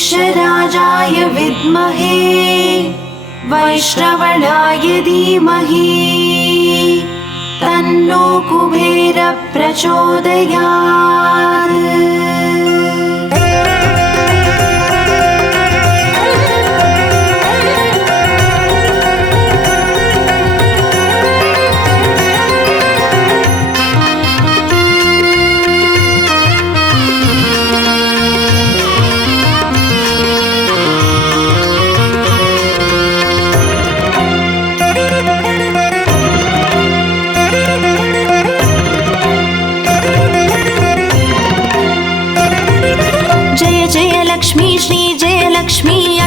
वृक्षराजाय विद्महे वैश्रवणाय धीमहि तन्नो कुबेरः प्रचोदयात्।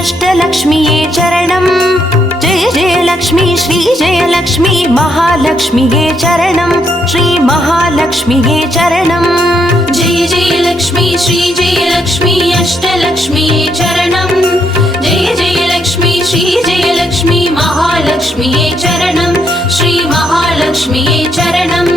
अष्टलक्ष्मीये चरणं जय जय लक्ष्मी श्री जय लक्ष्मी महालक्ष्मीये चरणं श्री महालक्ष्मीये चरणं जय जय लक्ष्मी श्री जय लक्ष्मी अष्टलक्ष्मीये चरणं जय जय लक्ष्मी श्री जय लक्ष्मी महालक्ष्मीये चरणं श्री महालक्ष्मीये चरणं।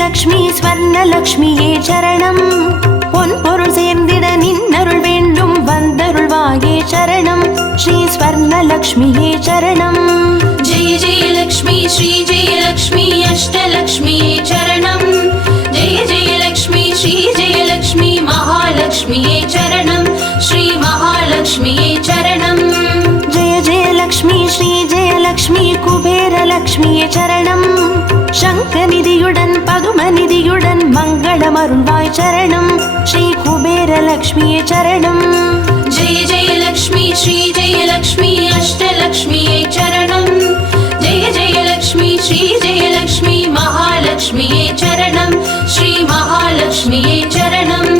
லக்ஷ்மி ஸ்வர்ணலக்ஷ்மியே சரணம் பொன்பொருள் சேர்ந்திட நின்னருள் வேண்டும் வந்தருள்வாயே சரணம் ஸ்ரீ ஸ்வர்ணலக்ஷ்மியே சரணம் ஜெய ஜெய லக்ஷ்மி ஸ்ரீ ஜெய லக்ஷ்மி அஷ்டலக்ஷ்மியே சரணம் ஜெய ஜெய லக்ஷ்மி ஸ்ரீ ஜெய லக்ஷ்மி மகாலக்ஷ்மியே சரணம் ஸ்ரீ மகாலக்ஷ்மியே சரணம் ஜெய ஜெய லக்ஷ்மி ஸ்ரீ ஜெய லக்ஷ்மி குபேர லக்ஷ்மியே சரணம் சங்கநிதியுடன் பதுமநிதியுடன் மங்களம் அருள்வாய் சரணம் ஸ்ரீ குபேர லக்ஷ்மியே சரணம் ஜெய ஜெய லக்ஷ்மி ஸ்ரீ ஜெய லக்ஷ்மி அஷ்டலக்ஷ்மியே சரணம் ஜெய ஜெய லக்ஷ்மி ஸ்ரீ ஜெய லக்ஷ்மி மகாலக்ஷ்மியே சரணம் ஸ்ரீ மகாலக்ஷ்மியே சரணம்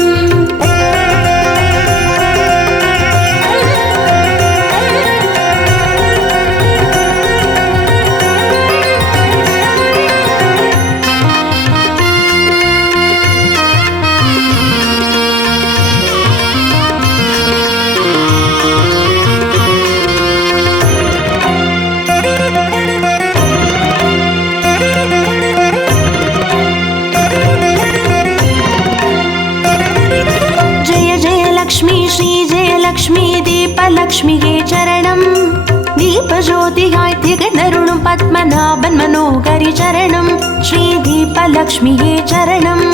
லக்ஷ்மியே சரணம் தீபஜோதியாய் திகழ்ந்தருளும் பத்மநாபன் மனோகரி சரணம் ஸ்ரீ தீபலக்ஷ்மியே சரணம்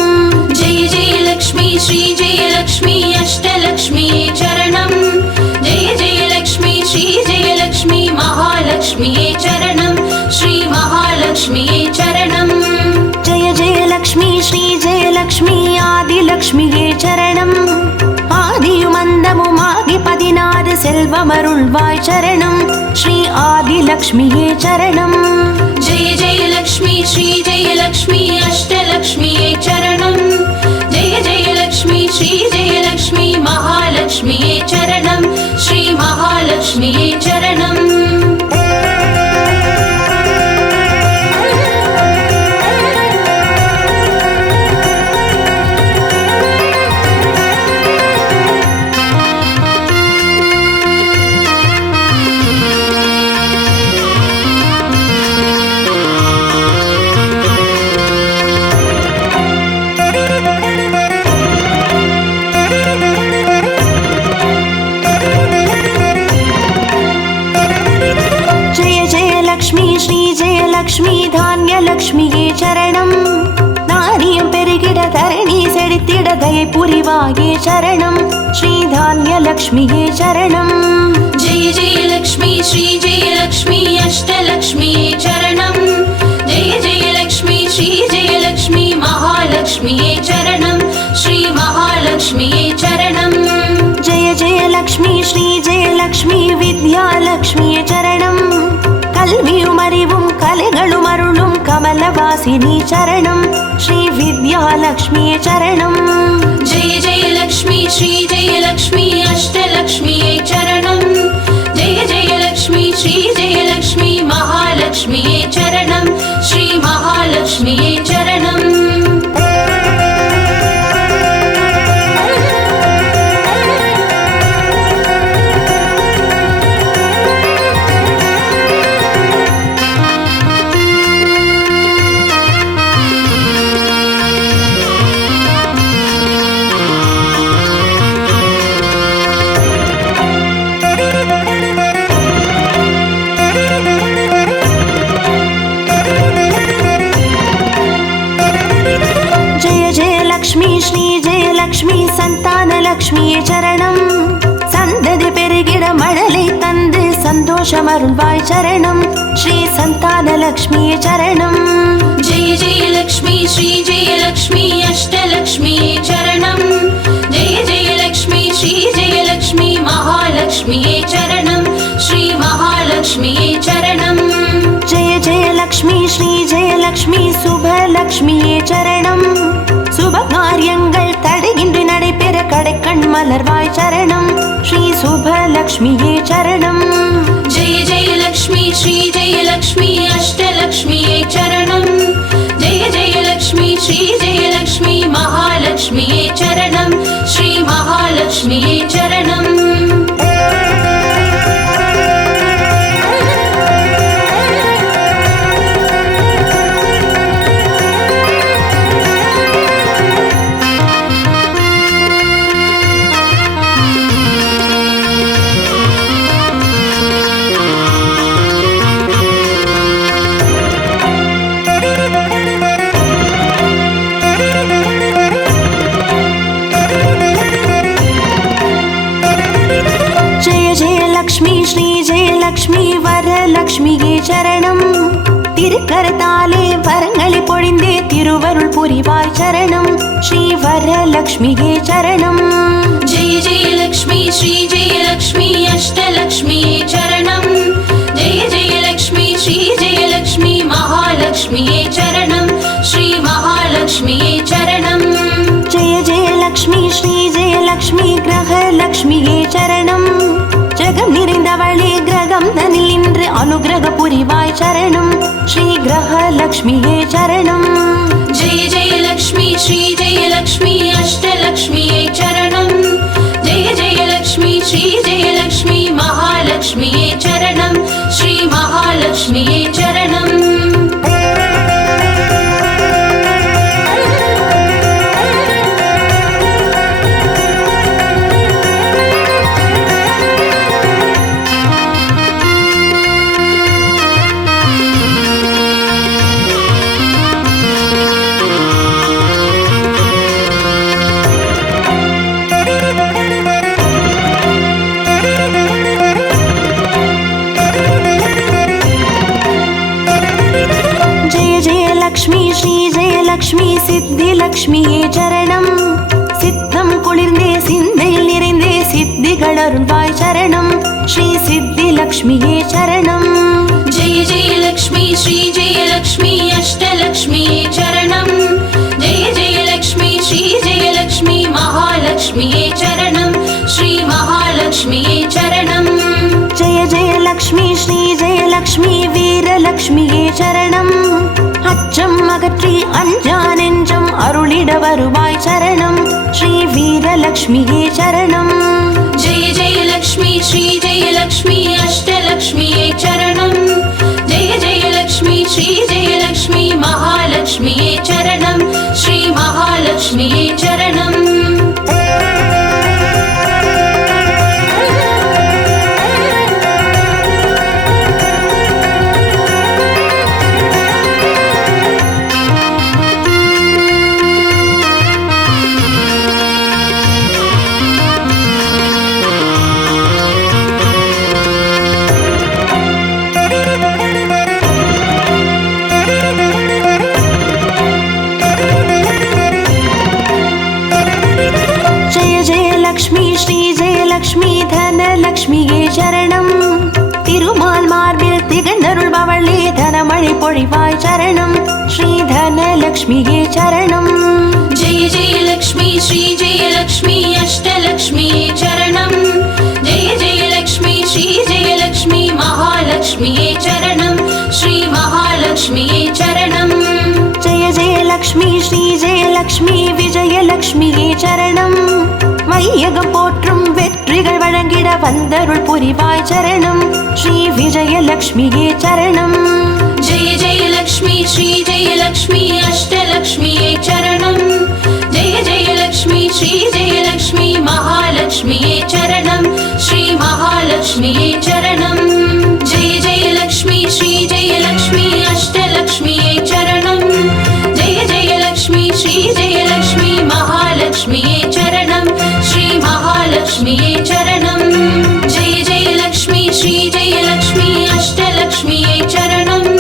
ஜெய ஜெய லக்ஷ்மி ஸ்ரீ ஜெய லக்ஷ்மி அஷ்டலக்ஷ்மியே சரணம் ஜெய ஜெய லக்ஷ்மி ஸ்ரீ ஜெய லக்ஷ்மி மகாலக்ஷ்மியே சரணம் ஸ்ரீ மகாலக்ஷ்மியே சரணம் ஜெய ஜெய லக்ஷ்மி ஸ்ரீ ஜெய லக்ஷ்மி ஆதிலக்ஷ்மியே சரணம் ஆதியும் அந்தமுமாகி 16 செல்வமருள்வாய் சரணம் ஸ்ரீ ஆதிலக்ஷ்மியே சரணம் ஜெய ஜெய லக்ஷ்மி ஸ்ரீ ஜெய லக்ஷ்மி அஷ்டலக்ஷ்மியே சரணம் ஜெய ஜெய லக்ஷ்மி ஸ்ரீ ஜெய லக்ஷ்மி மகாலக்ஷ்மியே சரணம் ஸ்ரீ மகாலக்ஷ்மியே சரணம் லக்ஷ்மி தானிய லக்ஷ்மியே சரணம் நாரியம் பெருகிட தரணி செழித்திட தயை புரிவாயே சரணம் ஸ்ரீ தானிய லக்ஷ்மியே சரணம் ஜெய ஜெய லக்ஷ்மி ஸ்ரீ ஜெய லக்ஷ்மி அஷ்டலக்ஷ்மியே சரணம் ஜெய ஜெய லக்ஷ்மி ஸ்ரீ ஜெய லக்ஷ்மி மகாலக்ஷ்மியே சரணம் ஸ்ரீ மகாலக்ஷ்மியே சரணம் ஜெய ஜெய லக்ஷ்மி ஸ்ரீ ஜெய லக்ஷ்மி வித்யாலக்ஷ்மியே சரணம் கல்வியும் அறிவும் கலைகளும் அருளும் கமலவாசினி சரணம் ஸ்ரீ வித்யாலக்ஷ்மியே சரணம் जय जय लक्ष्मी श्री जय लक्ष्मी अष्टलक्ष्मिये चरणं जय जय लक्ष्मी श्री जय लक्ष्मी महालक्ष्मिये चरणं श्री महालक्ष्मिये चरणं லக்ஷ்மி ஸ்ரீ ஜெயலக்ஷ்மி சந்தான லக்ஷ்மியே சரணம் சந்ததி பெருகிட மழலை தந்து சந்தோஷம் அருள்வாய் சரணம் ஸ்ரீ சந்தான லக்ஷ்மியே சரணம் जय जय लक्ष्मी श्री जय लक्ष्मी अष्टलक्ष्मिये चरणं जय जय लक्ष्मी श्री जय लक्ष्मी महालक्ष्मिये चरणं श्री महालक्ष्मिये चरणं जय जय लक्ष्मी श्री जयलक्ष्मी சுபலக்ஷ்மியே சரணம் சுப காரியங்கள் தடையின்றி நடைபெற கடைக்கண் மலர்வாய் சரணம் ஸ்ரீ சுபலக்ஷ்மியே சரணம் जय जय लक्ष्मी श्री जय लक्ष्मी अष्टलक्ष्मिये चरणं जय जय लक्ष्मी श्री जय लक्ष्मी महालक्ष्मिये चरणं श्री महालक्ष्मिये चरणं லக்ஷ்மி ஸ்ரீ ஜெயலக்ஷ்மி வரலக்ஷ்மியே சரணம் திருக்கரத்தாலே வரங்களை பொழிந்தே திருவருள் புரிவாய் சரணம் ஸ்ரீ வரலக்ஷ்மியே சரணம் जय जय लक्ष्मी श्री जय लक्ष्मी अष्टलक्ष्मिये चरणं जय जय लक्ष्मी श्री जय लक्ष्मी महालक्ष्मिये चरणं श्री महालक्ष्मिये चरणं जय जय लक्ष्मी श्री जयलक्ष्मी கிரகலக்ஷ்மியே சரணம் ஜெகம் நிறைந்தவளே கிரகம் தனில் நின்று அனுகிரக புரிவாய் சரணம் ஸ்ரீ கிரகலக்ஷ்மியே சரணம் जय जय लक्ष्मी श्री जय लक्ष्मी अष्टलक्ष्मिये चरणं जय जय लक्ष्मी श्री जय लक्ष्मी महालक्ष्मिये चरणं श्री महालक्ष्मिये चरणं லக்ஷ்மி ஸ்ரீ ஜெயலக்ஷ்மி சித்திலக்ஷ்மியே சரணம் சித்தம் குளிர்ந்தே சிந்தையில் நிறைந்தே சித்திகள் அருள்வாய் சரணம் ஸ்ரீ சித்திலக்ஷ்மியே சரணம் जय जय लक्ष्मी श्री जय लक्ष्मी अष्टलक्ष्मिये चरणं जय जय लक्ष्मी श्री जय लक्ष्मी महालक्ष्मिये चरणं श्री महालक्ष्मिये चरणं जय जय लक्ष्मी श्री जयलक्ष्मी வீரலக்ஷ்மியே சரணம் அச்சம் அகற்றி அஞ்சா நெஞ்சம் அருளிட வருவாய் சரணம் ஸ்ரீ வீரலக்ஷ்மியே சரணம் जय जय लक्ष्मी श्री जय लक्ष्मी अष्टलक्ष्मिये चरणं जय जय लक्ष्मी श्री जय लक्ष्मी महालक्ष्मिये चरणं श्री महालक्ष्मिये चरणं லக்ஷ்மி ஸ்ரீ ஜெயலக்ஷ்மி தனலக்ஷ்மியே சரணம் திருமால் மார்பில் திகழ்ந்தருள்பவளே தனமழை பொழிவாய் சரணம் ஸ்ரீ தனலக்ஷ்மியே சரணம் जय जय लक्ष्मी श्री जय महालक्ष्मिये चरणम् जय जय लक्ष्मी श्री जय लक्ष्मी विजय लक्ष्मिये चरणम् வையகம் போற்றும் வெற்றிகள் வழங்கிட வந்தருள் புரிவாய் சரணம் ஸ்ரீ விஜய லக்ஷ்மியே சரணம் जय जय लक्ष्मी श्री जय लक्ष्मी अष्टलक्ष्मिये चरणम् जय जय लक्ष्मी श्री जय लक्ष्मी महालक्ष्मिये चरणम् श्री महालक्ष्मिये चरणम् जय जय लक्ष्मी श्री जय लक्ष्मी अष्टलक्ष्मिये चरणम् जय जय लक्ष्मी श्री जय लक्ष्मी महालक्ष्मिये चरणम् श्री महालक्ष्मिये चरणम् जय जय लक्ष्मी श्री जय लक्ष्मी अष्टलक्ष्मिये चरणम्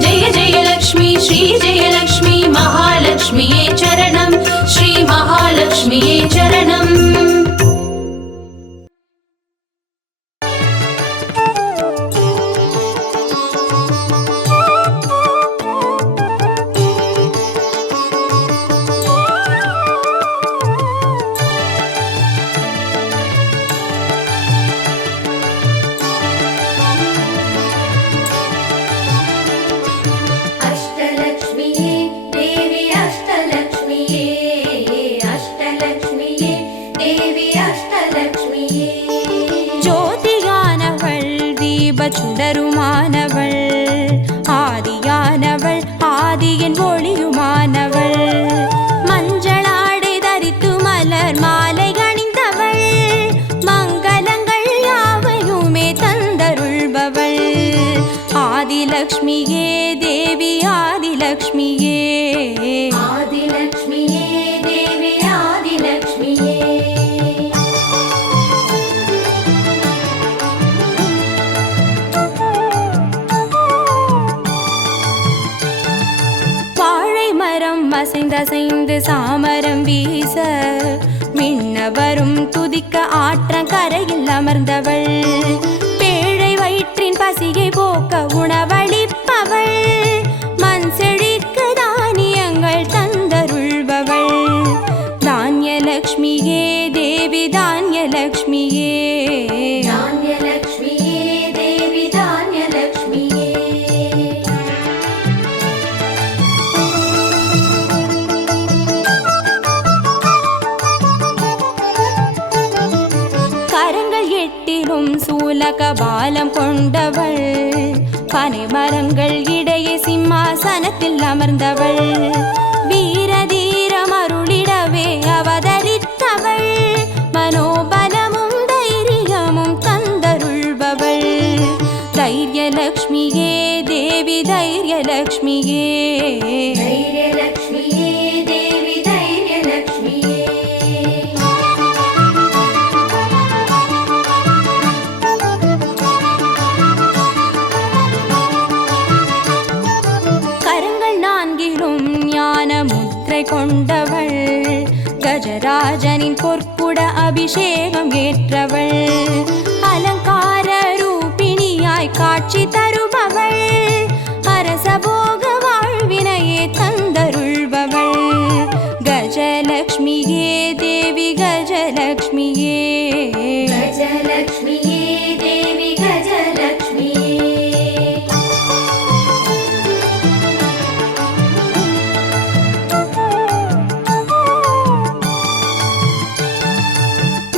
जय जय लक्ष्मी श्री जय लक्ष्मी महालक्ष्मिये चरणम् श्री महालक्ष्मिये चरणम् சுடருமானவள் ஆதியானவள் ஆதியின் ஒளியுமானவள் மஞ்சளாடை தரித்து மலர் மாலை அணிந்தவள் மங்களங்கள் யாவையுமே தந்தருள்பவள் ஆதிலக்ஷ்மியே தேவி ஆதிலக்ஷ்மியே ஆதிலக்ஷ்மியே தேவி ஆதிலக்ஷ்மியே அசைந்து சாமரம் வீச மின்னவரும் துதிக்க ஆற்றங்கரையில் அமர்ந்தவள் பேழை வயிற்றின் பசியை போக்க உணவளிப்பவள் மண் செழிக்க தானியங்கள் தந்தருள்பவள் தானியலக்ஷ்மியே தேவி தானியலக்ஷ்மியே தானியலக்ஷ்மியே தேவி தானியலக்ஷ்மியே சூலகபாலம் கொண்டவள் பனை மரங்கள் இடையே சிம்மாசனத்தில் அமர்ந்தவள் வீரதீரம் அருளிடவே அவதரித்தவள் மனோபலமும் தைரியமும் தந்தருள்பவள் தைரியலக்ஷ்மியே தேவி தைரியலக்ஷ்மியே தைரியலக்ஷ்மியே தேவி தைரியலக்ஷ்மியே கொண்டவள் கஜராஜனின் பொற்குட அபிஷேகம் ஏற்றவள் அலங்கார ரூபிணியாய் காட்சி தருபவள் அரசபோக வாழ்வினையே தந்தருள்பவள் கஜலக்ஷ்மியே தேவி கஜலக்ஷ்மியே கஜலக்ஷ்மியே தேவி கஜலக்ஷ்மியே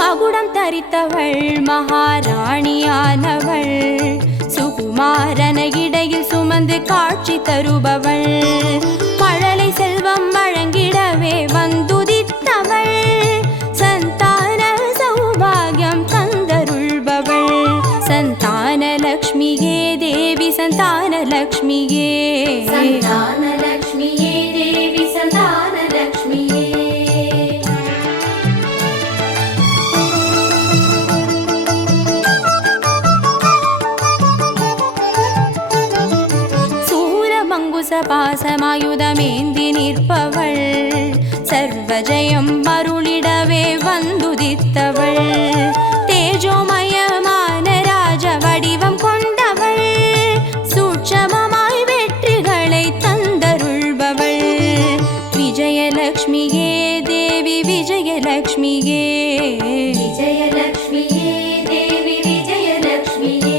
மகுடம் தரித்தவள் மகாராணியானவள் சுகுமாரன இடையில் சுமந்து காட்சி தருபவள் மழலை செல்வம் வழங்கிடவே வந்துதித்தவள் சந்தான சௌபாகியம் தந்தருள்பவள் சந்தானலக்ஷ்மியே தேவி சந்தானலக்ஷ்மியே சந்தானலக்ஷ்மியே தேவி சந்தானலக்ஷ்மியே பாசமாயுதமேந்தி நிற்பவள் சர்வஜயம் அருளிடவே வந்துதித்தவள் தேஜோமயமான ராஜ வடிவம் கொண்டவள் சூட்சமமாய் வெற்றிகளை தந்தருள்பவள் விஜயலக்ஷ்மியே தேவி விஜயலக்ஷ்மியே விஜயலக்ஷ்மியே தேவி விஜயலக்ஷ்மியே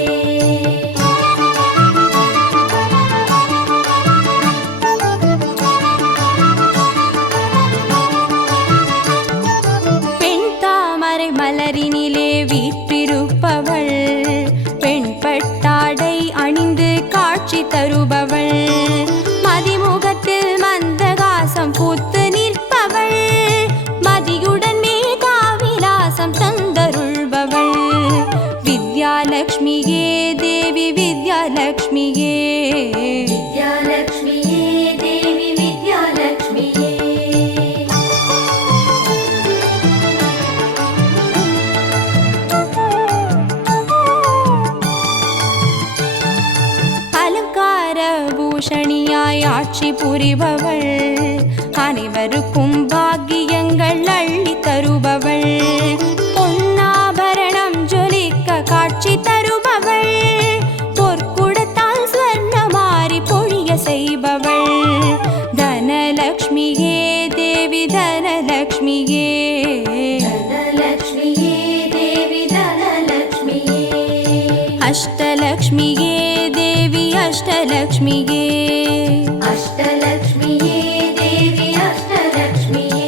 ஆட்சி புரிபவள், அனைவருக்கும் பாக்கியங்கள் அள்ளி தருபவள், பொன்னாபரணம் ஜொலிக்க காட்சி தருபவள், பொற்குடத்தால் ஸ்வர்ணமாரி பொழிய செய்பவள், தனலக்ஷ்மியே தேவி தனலக்ஷ்மியே, தனலக்ஷ்மியே தேவி தனலக்ஷ்மியே, அஷ்டலக்ஷ்மியே தேவி அஷ்டலக்ஷ்மியே, அஷ்டலக்ஷ்மியே தேவி அஷ்டலக்ஷ்மியே,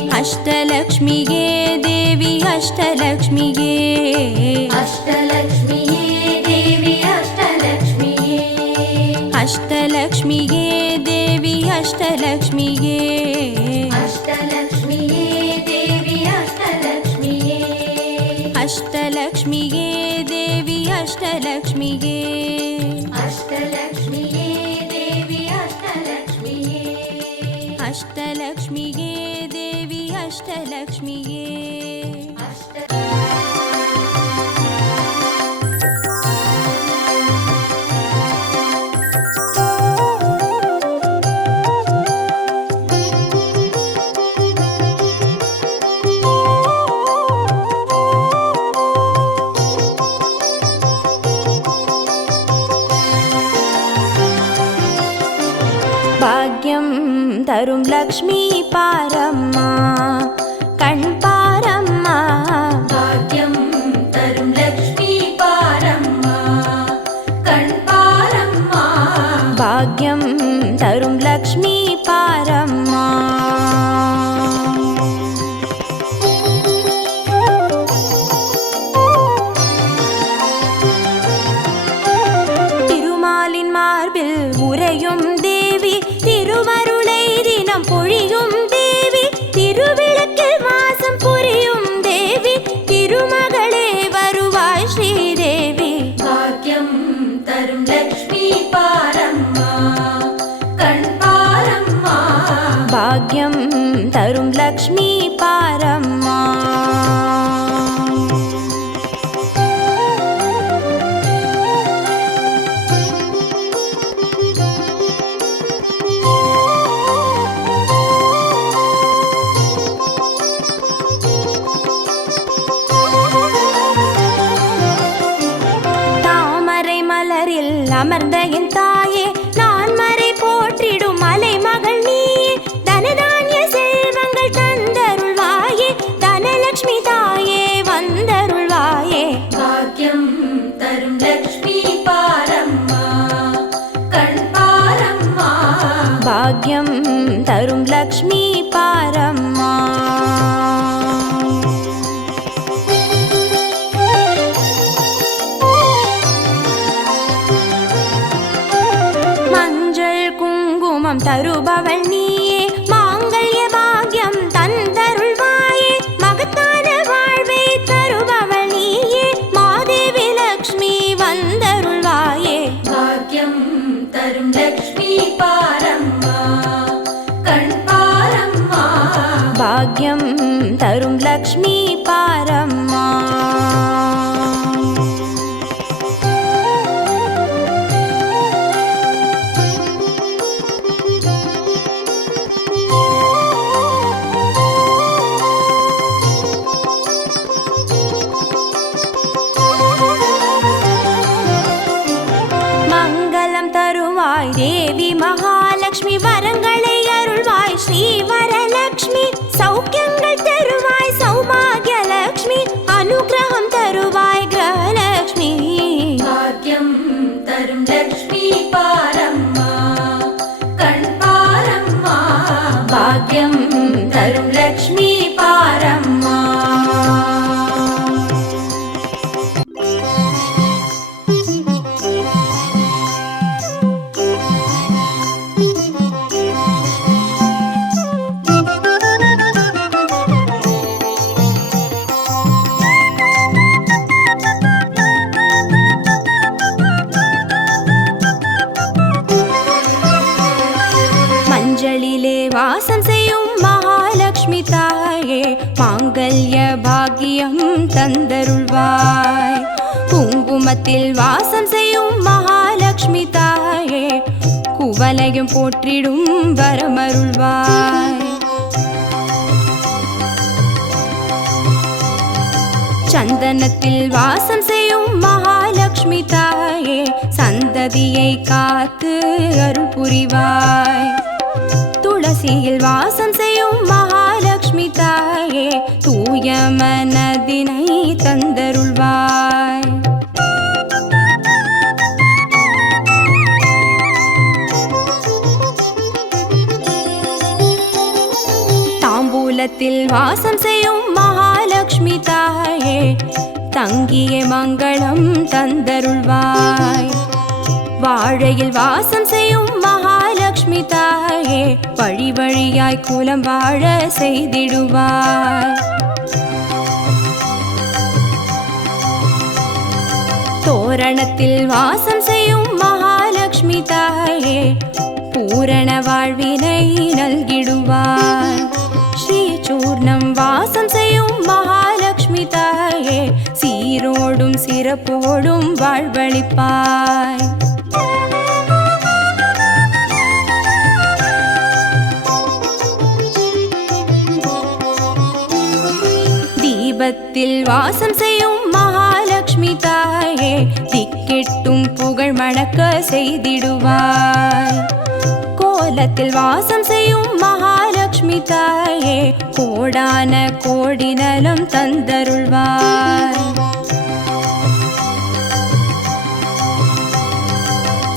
அஷ்டலக்ஷ்மியே தேவி அஷ்டலக்ஷ்மியே, அஷ்டலக்ஷ்மியே தேவி அஷ்டலக்ஷ்மியே, அஷ்டலக்ஷ்மியே தேவி அஷ்டலக்ஷ்மியே, அஷ்டலக்ஷ்மியே தேவி அஷ்டலக்ஷ்மியே, அஷ்டலக்ஷ்மியே தேவி அஷ்டலக்ஷ்மியே, அஷ்டலக்ஷ்மியே தேவி அஷ்டலக்ஷ்மியே, அஷ்டலக்ஷ்மியே தேவி அஷ்டலக்ஷ்மியே. பாக்யம் தரும் லக்ஷ்மி பாரம்மா, கண் பாரம்மா, பாக்யம் தரும் லக்ஷ்மி பாரம்மா, கண் பாரம்மா, பாக்யம் தரும் லக்ஷ்மி பாரம்மா. திருமாலின் மார்பில் உறையும் தேவி, திருவருளை தினம் பொழியும் தேவி, திருவிளக்கில் வாசம் புரியும் தேவி, திருமகளே வருவாய் ஸ்ரீதேவி, பாக்யம் தரும் லக்ஷ்மி பாரம்மா, கண் பாரம்மா, பாக்யம் தரும் லக்ஷ்மி பாரம்மா. தாமரை மலரில் அமர்ந்த என் தாயே, நான் மறை போற்றிடும் மலை மகள் நீயே, தனதானிய செல்வங்கள் தந்தருள்வாயே, தனலக்ஷ்மி தாயே வந்தருள்வாயே, பாக்யம் தரும் லக்ஷ்மி பாரம்மா, கண் பாரம்மா, பாக்யம் தரும் லக்ஷ்மி பாரம்மா. மஞ்சள் குங்குமம் தருபவள் நீயே, மாங்கல்ய பாக்யம் தந்தருள்வாயே, மகத்தான வாழ்வை தருபவள் நீயே, மாதேவி லக்ஷ்மி வந்தருள்வாயே, பாக்யம் தரும் லக்ஷ்மி பாரம்மா, கண் பாரம்மா, பாக்யம் தரும் லக்ஷ்மி பாரம்மா. மங்களம் தருவாய் தேவி மகாலட்சுமி, வரங்களை அருள்வாய் ஸ்ரீ வரலக்ஷ்மி, சௌக்கியங்கள் தருவாய் சௌபாகிய லக்ஷ்மி, அனுகிரகம் தருவாய் கிரகலக்ஷ்மி, பாக்யம் தரும் லக்ஷ்மி பாரம்மா, கண் பாரம்மா, பாக்யம் தரும் லக்ஷ்மி பாரம்மா. மஞ்சளிலே வாசம் செய்யும் மகாலட்சுமி தாயே, மாங்கல்ய பாக்கியம் தந்தருள்வாய், குங்குமத்தில் வாசம் செய்யும் மகாலட்சுமி தாயே, உவலையும் போற்றிடும் வரமருள்வாய். சந்தனத்தில் வாசம் செய்யும் மகாலட்சுமி தாயே, சந்ததியை காத்து அருள் புரிவாய். துளசியில் வாசம் செய்யும் மகாலட்சுமி தாயே, தூய மனதினை தந்தருள்வாய். தாம்பூலத்தில் வாசம் செய்யும் மகாலட்சுமி தாயே, தங்கிய மங்களம் தந்தருள்வாய். வாழையில் வாசம் செய்யும் மகாலட்சுமி தாயே, வழி வழியாய் குலம் வாழ செய்திடுவாய். தோரணத்தில் வாசம் செய்யும் மகாலட்சுமி தாயே, பூரண வாழ்வினை நல்கிடுவாய். ஸ்ரீசூர்ணம் வாசம் செய்யும் மகாலட்சுமி தாயே, சீரோடும் சிறப்போடும் வாழ்வளிப்பாய். தீபத்தில் வாசம் செய்யும் மகாலட்சுமி தாயே, திக்கெட்டும் புகழ் மணக்க செய்திடுவாய். கோலத்தில் வாசம் செய்யும் மகாலட்சுமி தாயே, கோடான கோடி நலம் தந்தருள்வாய்.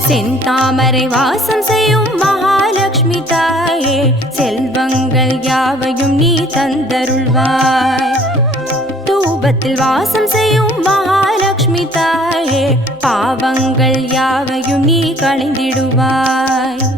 செந்தாமரை வாசம் செய்யும் மகாலட்சுமி தாயே, செல்வங்கள் யாவையும் நீ தந்தருள்வாய். தூபத்தில் வாசம் செய்யும் மகாலட்சுமி தாயே, பாவங்கள் யாவையும் நீ களைந்திடுவாய்.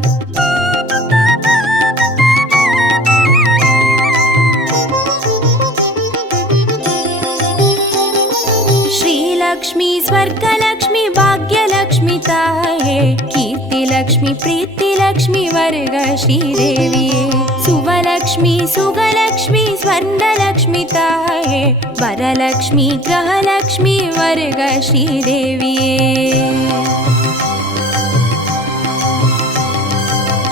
श्रीलक्ष्मी स्वर्गलक्ष्मी भाग्यलक्ष्मी ताये, कीर्तिलक्ष्मी प्रीतिलक्ष्मी वर्ग श्रीदेविये. सुवलक्ष्मी सुगलक्ष्मी स्वर्णलक्ष्मी ताये, वरलक्ष्मी ग्रहलक्ष्मी वर्ग श्रीदेविये.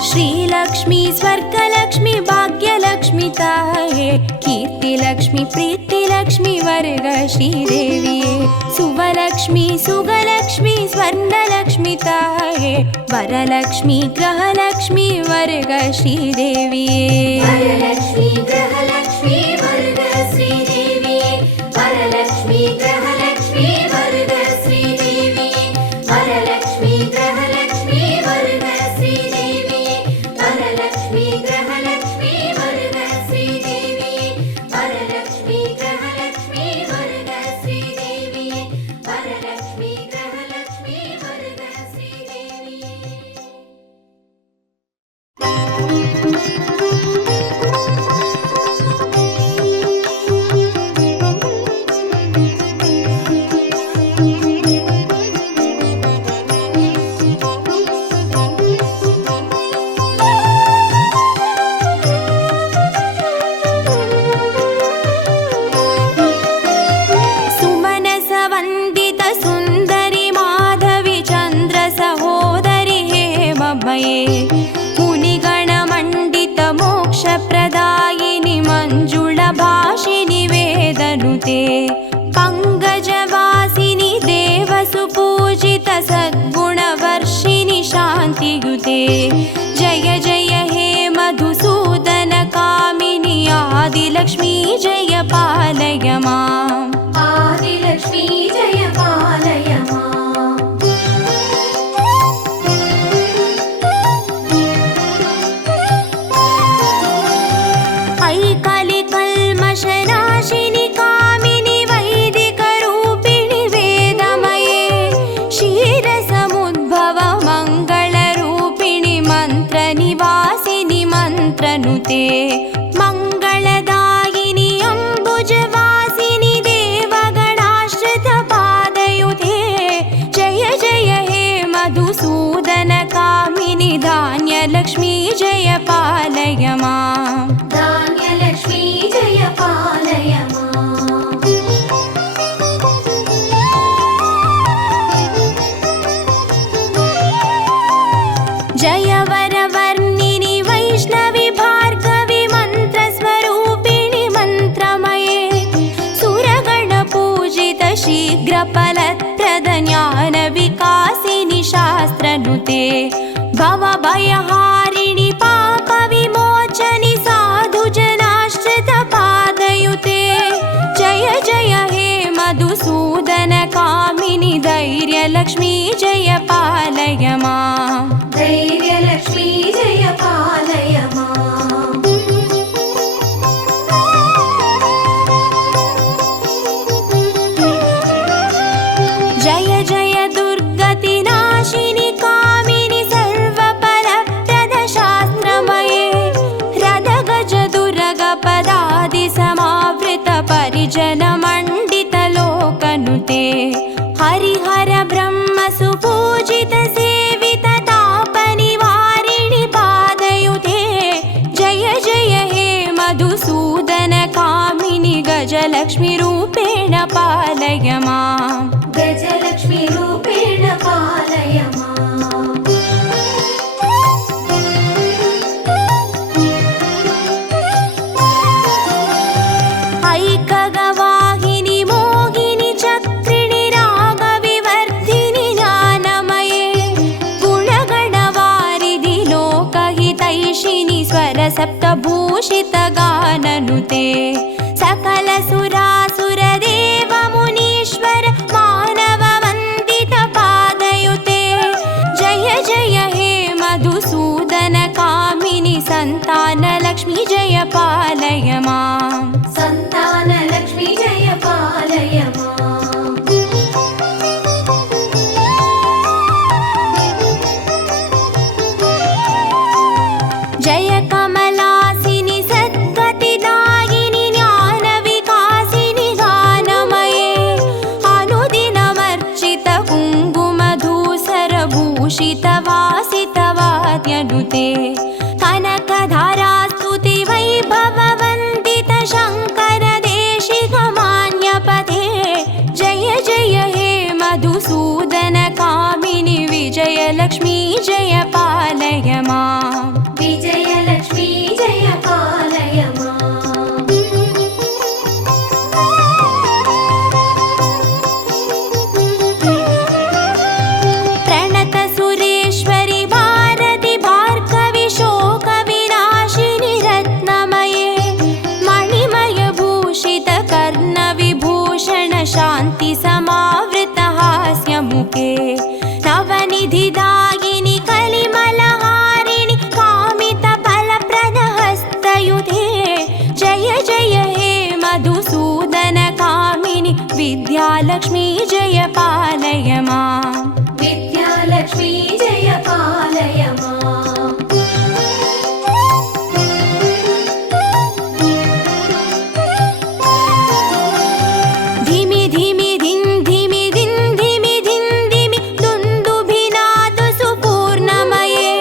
श्रीलक्ष्मी स्वर्गलक्ष्मी भाग्यलक्ष्मी ताये, कीर्तिलक्ष्मी प्रीतिलक्ष्मी वर्ग श्रीदेविये. सुवलक्ष्मी सुगलक्ष्मी स्वर्णलक्ष्मी ताये, वरलक्ष्मी ग्रहलक्ष्मी वर्ग श्रीदेविये. वरलक्ष्मी ग्रहलक्ष्मी वर्ग श्रीदेविये, वरलक्ष्मी ग्रहलक्ष्मी वर्ग श्रीदेविये, वरलक्ष्मी ग्रहलक्ष्मी वर्ग श्रीदेविये, वरलक्ष्मी ग्रहलक्ष्मी वर्ग श्रीदेविये, वरलक्ष्मी ग्रहलक्ष्मी वर्ग श्रीदेविये, वरलक्ष्मी ग्रहलक्ष्मी वर्ग श्रीदेविये. सुमनसवन्दित सुन्दरि माधवी चन्द्र सहोदरि हेमभये, मुनिगणमण्डित मोक्षप्रदायिनि मञ्जुळभाषिनि वेदनुते, पङ्कजवासिनि देवसुपूजित सद्गुणवर्षिणि शान्तियुते. जय जय हे मधुसूदन कामिनि आदिलक्ष्मी जय पालय माम्. आदिलक्ष्मी जय पालय माम्. ऐकलिकल्मषनाशिनि कामिनि वैदिकरूपिणि वेदमये, क्षीरसमुद्भव मङ्गलरूपिणि मन्त्रनिवासिनि भवभयहारिणि पापविमोचनि साधुजनाश्रितपादयुते जय जय हे मधुसूदनकामिनि धैर्यलक्ष्मी जय पालय माम् धैर्यलक्ष्मी जय पालय माम् जय जय दुर्गतिनाशिनि कामिनि सर्वफलप्रदशास्त्रमये रदगजदुर्गपदादिसमावृतपरिजनमण्डितलोकनुते हरिहर ब्रह्म सुपूजित सेवित तापनिवारिणि पादयुते जय जय हे मधुसूदनकामिनि गजलक्ष्मी रूपेण पालय माम् गजलक्ष्मी रूपेण पालय माम् ऐकगवाहिनि मोहिनि चक्रिणि रागविवर्धिनि ज्ञानमये गुणगणवारिधि लोकहितैषिणि स्वरसप्तभूषितगाननुते सकलसुरासुरदेव मुनीश्वर मानववन्दितपादयुते जय जय हे मधुसूदनकामिनि सन्तानलक्ष्मी जय पालय माम् सन्तानलक्ष्मी जय पालय माम् जय कमलासिनि सद्गतिदायिनि ज्ञानविकासिनि गानमये अनुदिनमर्चित कुङ्कुमधूसरभूषितवासितवाद्यनुते कनकधारास्तुति वैभववन्दित शङ्कर देशिकमान्यपते जय जय हे मधुसूदनकामिनि विजयलक्ष्मी जय पालय माम् विजयलक्ष्मी जय पालय माम् प्रणत सुरेश्वरि भारति भार्गवि शोकविनाशिनि रत्नमये मणिमय भूषित कर्णविभूषण शान्ति समावृत हास्यमुखे नवनिधिदायिनि कलिमलहारिणि कामित फलप्रदहस्तयुते जय जय हे मधुसूदनकामिनि विद्यालक्ष्मी जय पालय माम् विद्यालक्ष्मी जय पालय माम् धिमि धिमि धिन् धिमि धिन् धिमि धिन् धिमि दुन्दुभिनाद सुपूर्णमये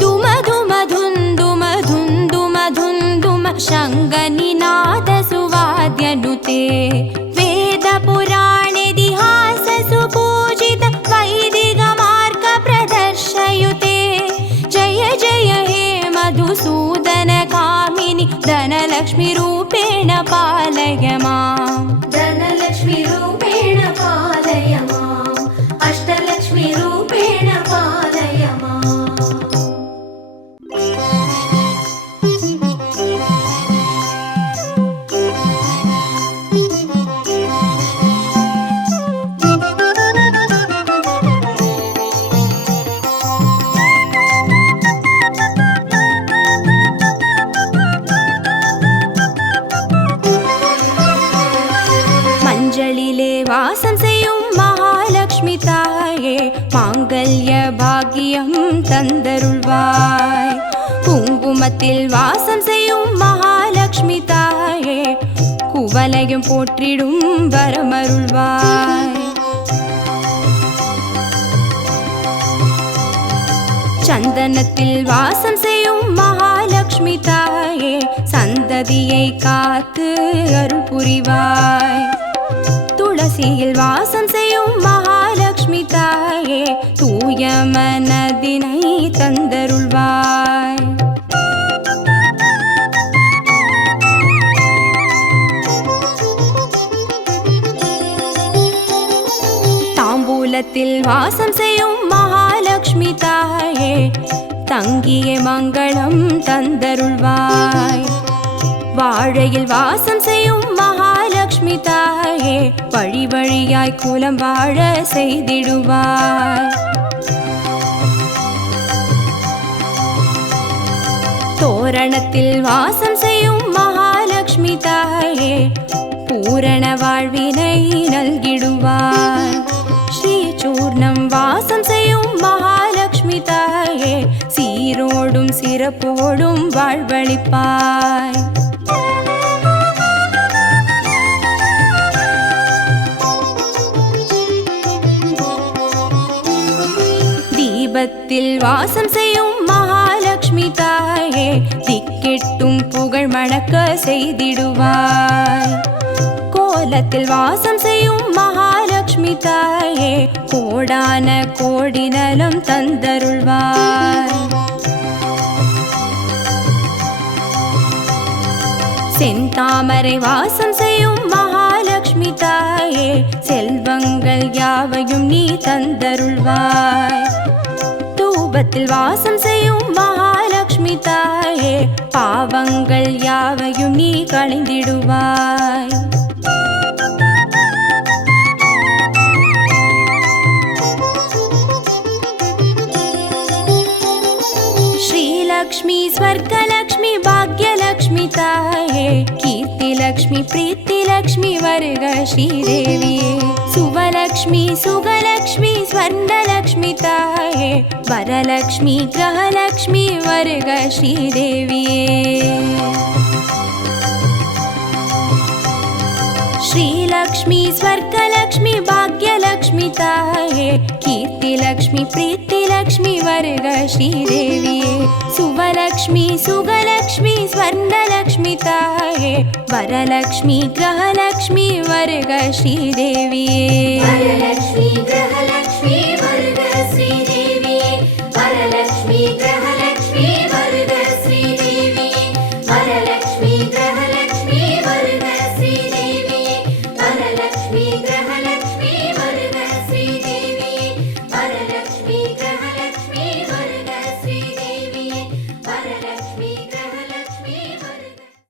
दुम दुम धुन् दुम धुन् दुम धुन् दुम शङ्गनिनाद सुवाद्यनुते वेदपुराणेतिहास सुपूजित वैदिकमार्ग प्रदर्शयुते जय जय हे मधुसूदनकामिनि धनलक्ष्मी रूपेण पालय माम् धनलक्ष्मी रूपेण पालय माम् अष्टलक्ष्मी रूपेण पालय माम् மஞ்சளிலே வாசம் செய்யும் மகாலட்சுமி தாயே மாங்கல்ய பாக்கியம் தந்தருள்வாய் குங்குமத்தில் வாசம் செய்யும் மகாலட்சுமி தாயே குவலையும் போற்றிடும் வரமருள்வாய் சந்தனத்தில் வாசம் செய்யும் மகாலட்சுமி தாயே சந்ததியை காத்து அருள் புரிவாய் துளசியில் வாசம் செய்யும் மகாலட்சுமி தாயே தூய மனதினை தந்தருள்வாய் தாம்பூலத்தில் வாசம் செய்யும் மகாலட்சுமி மகாலட்சுமி தாயே தங்கிய மங்களம் தந்தருள்வாய். வாழையில் வாசம் செய்யும் மகாலட்சுமி தாயே வழி வழியாய் குலம் வாழ செய்திடுவாய். தோரணத்தில் வாசம் செய்யும் மகாலட்சுமி தாயே பூரண வாழ்வினை நல்கிடுவாய். ஸ்ரீ சூர்ணம் வாசம் செய்யும் மகாலட்சுமி தாயே சீரோடும் சிறப்போடும் வாழ்வளிப்பாய். தீபத்தில் வாசம் செய்யும் மகாலட்சுமி தாயே திக்கெட்டும் புகழ் மணக்க செய்திடுவாய். கோலத்தில் வாசம் செய்யும் மகாலட்சுமி தாயே கோடான கோடி நலம் தந்தருள்வாய். செந்தாமரை வாசம் செய்யும் மகாலட்சுமி தாயே செல்வங்கள் யாவையும் நீ தந்தருள்வாய். தூபத்தில் வாசம் செய்யும் மகாலட்சுமி தாயே பாவங்கள் யாவையும் நீ களைந்திடுவாய். श्रीलक्ष्मी स्वर्गलक्ष्मी भाग्यलक्ष्मी ताये कीर्तिलक्ष्मी प्रीतिलक्ष्मी वर्ग श्रीदेविये. सुवलक्ष्मी सुगलक्ष्मी स्वर्णलक्ष्मी ताये वरलक्ष्मी ग्रहलक्ष्मी वर्ग श्रीदेविये. श्रीलक्ष्मी स्वर्गलक्ष्मी भाग्यलक्ष्मी ताये कीर्तिलक्ष्मी प्रीतिलक्ष्मी वर्ग श्रीदेविये. सुवलक्ष्मी सुगलक्ष्मी स्वर्णलक्ष्मी ताये वरलक्ष्मी ग्रहलक्ष्मी वर्ग श्रीदेविये. वरलक्ष्मी ग्रहलक्ष्मी